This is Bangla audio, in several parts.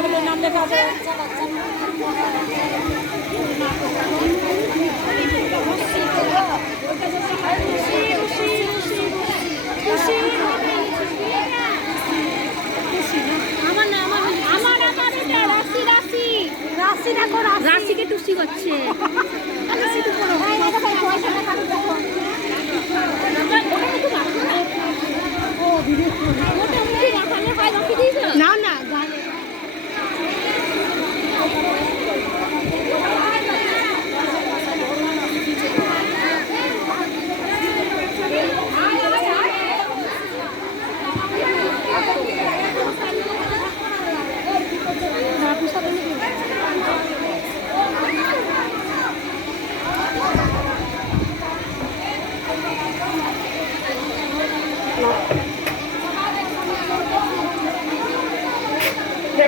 ফ্যামিলির নাম লেখা আছে। রাশিকে টুসি করছে। না না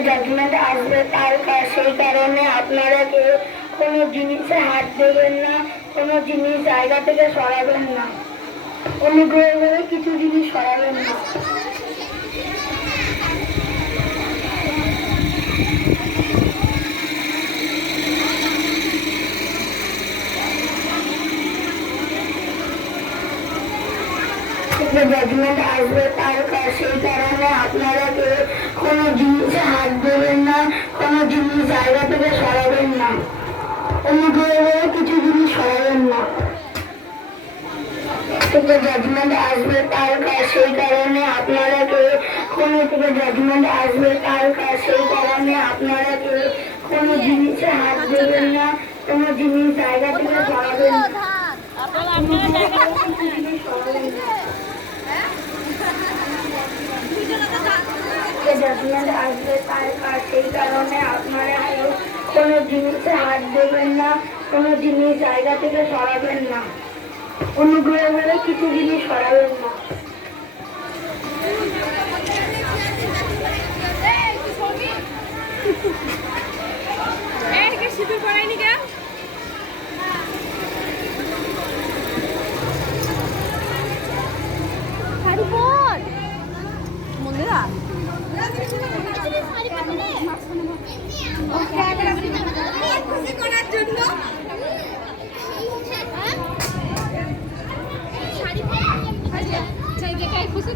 জাজমেন্ট আসবে তার সেই কারণে আপনারা কেউ কোনো জিনিসে হাত দেবেন না, কোনো জিনিস জায়গা থেকে সরাবেন না, অনুগ্রহ করে কিছু জিনিস সরাবেন না। জাজমেন্ট আসবে তার সেই কারণে আপনারা কেউ কোনো জিনিসে হাত দেবেন না, কোনো জিনিস জায়গা থেকে সরাবেন না, অনুগ্রহ করে কিছু জিনিস সরাবেন না। জাজমেন্ট আসবে তার সেই কারণে আপনারা কেউ জাজমেন্ট আসবে তার সেই কারণে আপনারা কেউ কোনো জিনিসে হাত দেবেন না, কোনো জিনিস জায়গা থেকে সরাবেন না। জাজমেন্ট আসবে তার সেই কারণে আপনারা কেউ কোনো জিনিসে হাত দেবেন না, কোনো জিনিস জায়গা থেকে সরাবেন না, অনুগ্রহ করে কিছু জিনিস সরাবেন না। শিবির করায়নি কেন? মন্দিরা করার জন্য খুশি